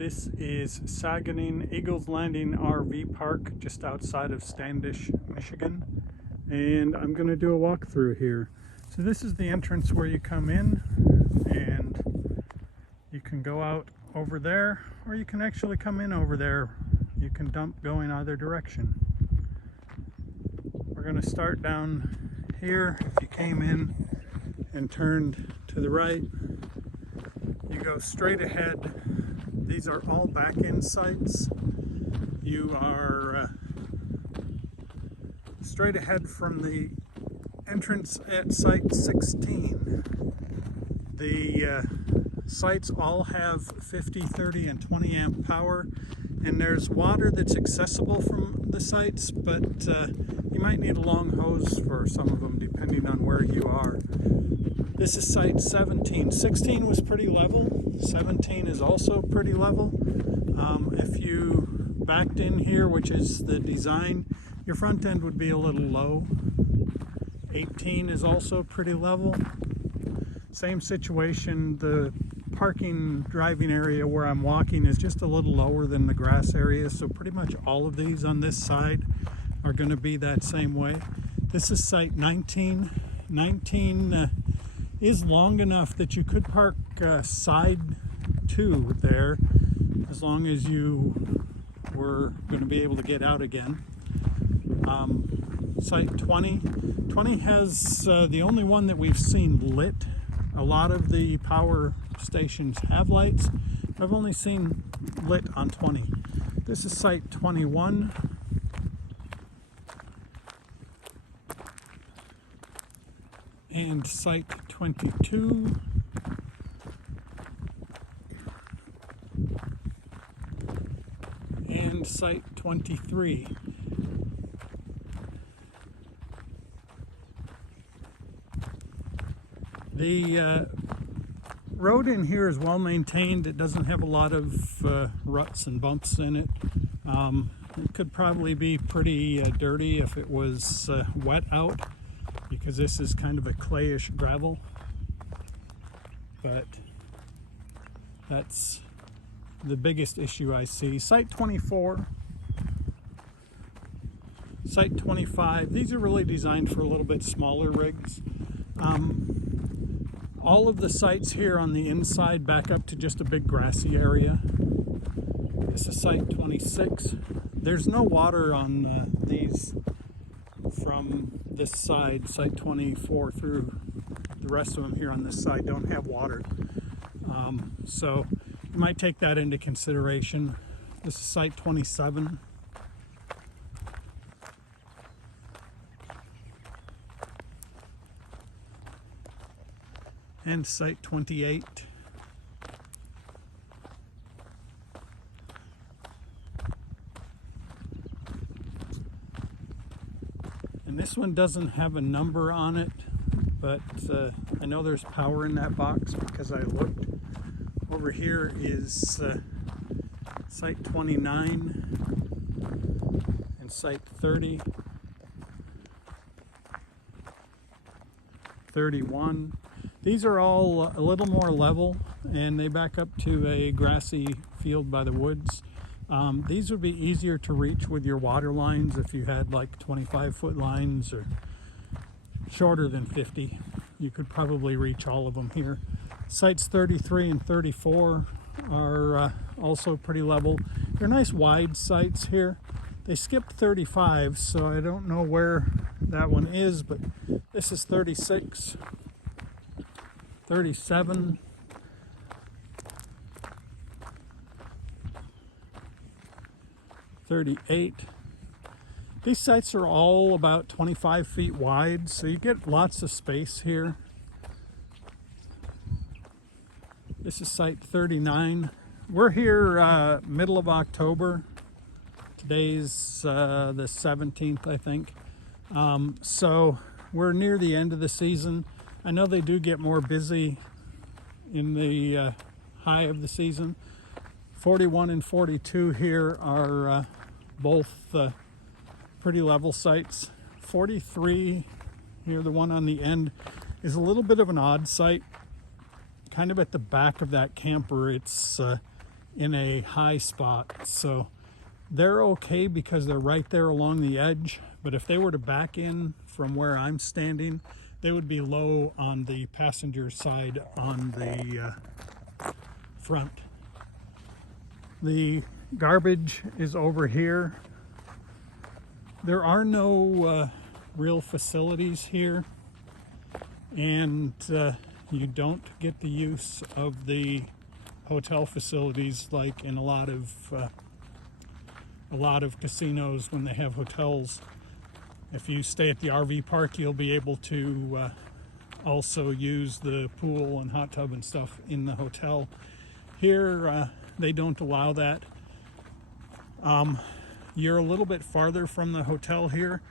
This is Saganing Eagles Landing RV Park just outside of Standish, Michigan. And I'm going to do a walkthrough here. So this is the entrance where you come in, and you can go out over there, or you can actually come in over there. You can dump going either direction. We're going to start down here. If you came in and turned to the right, you go straight ahead. These are all back-end sites. You are straight ahead from the entrance at site 16. The sites all have 50, 30, and 20 amp power, and there's water that's accessible from the sites, but you might need a long hose for some of them depending on where you are. This is site 17. 16 was pretty level. 17 is also pretty level. If you backed in here, which is the design, your front end would be a little low. 18 is also pretty level. Same situation, the parking driving area where I'm walking is just a little lower than the grass area, so pretty much all of these on this side are going to be that same way. This is site 19. 19 is long enough that you could park side 2 there, as long as you were going to be able to get out again. Site 20. 20 has the only one that we've seen lit. A lot of the power stations have lights. I've only seen lit on 20. This is site 21. And site 22. And site 23. The road in here is well maintained. It doesn't have a lot of ruts and bumps in it. It could probably be pretty dirty if it was wet out, because this is kind of a clayish gravel, but that's the biggest issue I see. Site 24, site 25, these are really designed for a little bit smaller rigs. All of the sites here on the inside back up to just a big grassy area. This is site 26. There's no water on these from this side. Site 24 through the rest of them here on this side don't have water. So you might take that into consideration. This is site 27. And site 28. And this one doesn't have a number on it, but I know there's power in that box because I looked. Over here is site 29 and site 30, 31. These are all a little more level, and they back up to a grassy field by the woods. These would be easier to reach with your water lines if you had like 25-foot lines or shorter than 50. You could probably reach all of them here. Sites 33 and 34 are also pretty level. They're nice wide sites here. They skipped 35, so I don't know where that one is, but this is 36. 37, 38. These sites are all about 25 feet wide, so you get lots of space here. This is site 39. We're here middle of October. Today's the 17th, I think. So we're near the end of the season. I know they do get more busy in the high of the season. 41 and 42 here are both pretty level sites. 43, here the one on the end, is a little bit of an odd site. Kind of at the back of that camper. It's in a high spot. So they're okay because they're right there along the edge. But if they were to back in from where I'm standing, they would be low on the passenger side on the front. The garbage is over here. There are no real facilities here, and you don't get the use of the hotel facilities like in a lot of casinos when they have hotels. If you stay at the RV park, you'll be able to also use the pool and hot tub and stuff in the hotel. Here, they don't allow that. You're a little bit farther from the hotel here.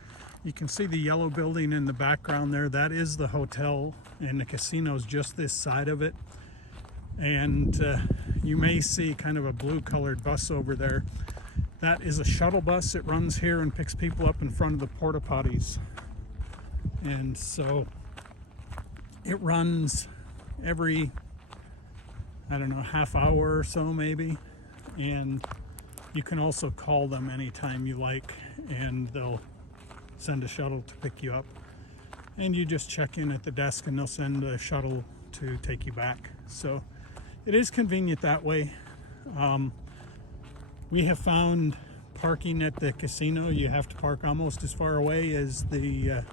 You can see the yellow building in the background there. That is the hotel, and the casino's just this side of it. And you may see kind of a blue colored bus over there. That is a shuttle bus. It runs here and picks people up in front of the porta potties. And so it runs every, I don't know, half hour or so maybe. And you can also call them anytime you like, and they'll send a shuttle to pick you up. And you just check in at the desk and they'll send a shuttle to take you back. So it is convenient that way. We have found parking at the casino, you have to park almost as far away as the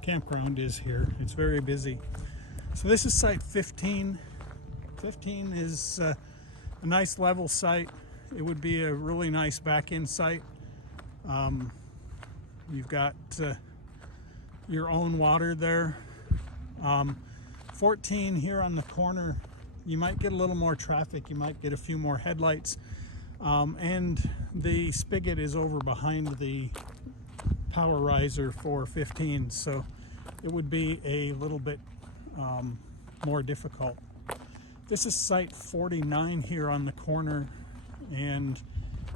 campground is here. It's very busy. So this is site 15. 15 is a nice level site. It would be a really nice back-end site. You've got your own water there. 14 here on the corner, you might get a little more traffic. You might get a few more headlights. And the spigot is over behind the power riser for 15, so it would be a little bit more difficult. This is site 49 here on the corner, and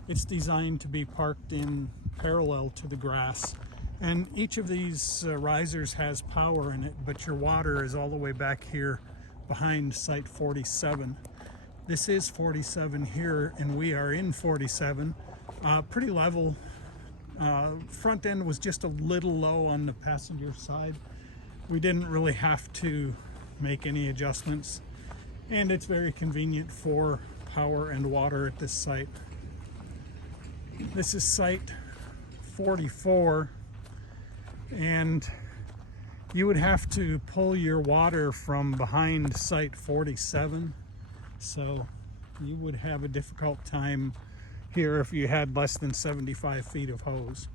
it's designed to be parked in parallel to the grass. And each of these risers has power in it, but your water is all the way back here behind site 47. This is 47 here, and we are in 47. Pretty level. Front end was just a little low on the passenger side. We didn't really have to make any adjustments, and it's very convenient for power and water at this site. This is site 44, and you would have to pull your water from behind site 47. So you would have a difficult time here if you had less than 75 feet of hose.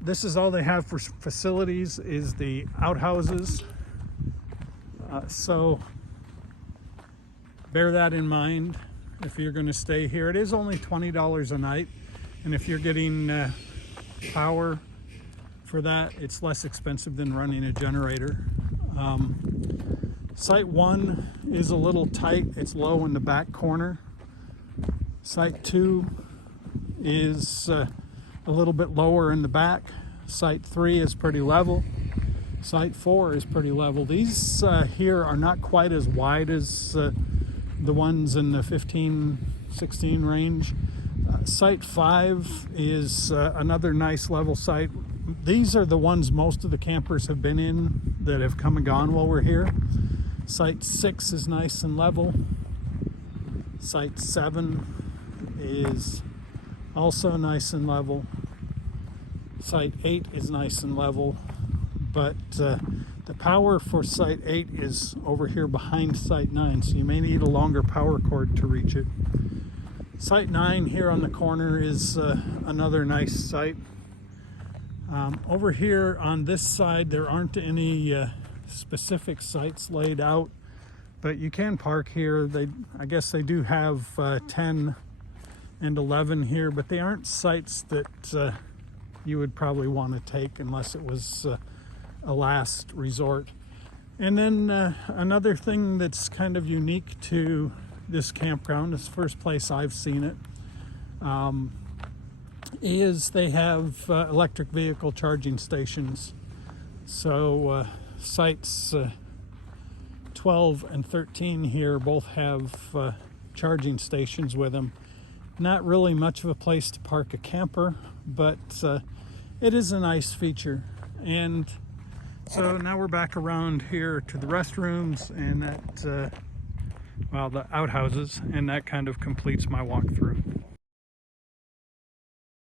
This is all they have for facilities, is the outhouses. So bear that in mind if you're going to stay here. It is only $20 a night, and if you're getting power for that, it's less expensive than running a generator. Site 1 is a little tight. It's low in the back corner. Site 2 is a little bit lower in the back. Site 3 is pretty level. Site 4 is pretty level. These here are not quite as wide as the ones in the 15, 16 range. Site 5 is another nice level site. These are the ones most of the campers have been in that have come and gone while we're here. Site 6 is nice and level. Site 7 is also nice and level. Site 8 is nice and level, but the power for Site 8 is over here behind Site 9, so you may need a longer power cord to reach it. Site 9 here on the corner is another nice site. Over here on this side, there aren't any specific sites laid out, but you can park here. I guess they do have 10 and 11 here, but they aren't sites that you would probably want to take unless it was a last resort. And then another thing that's kind of unique to this campground, it's the first place I've seen it, is they have electric vehicle charging stations. So sites 12 and 13 here both have charging stations with them. Not really much of a place to park a camper, but it is a nice feature. And so now we're back around here to the restrooms and that, well, the outhouses, and that kind of completes my walkthrough.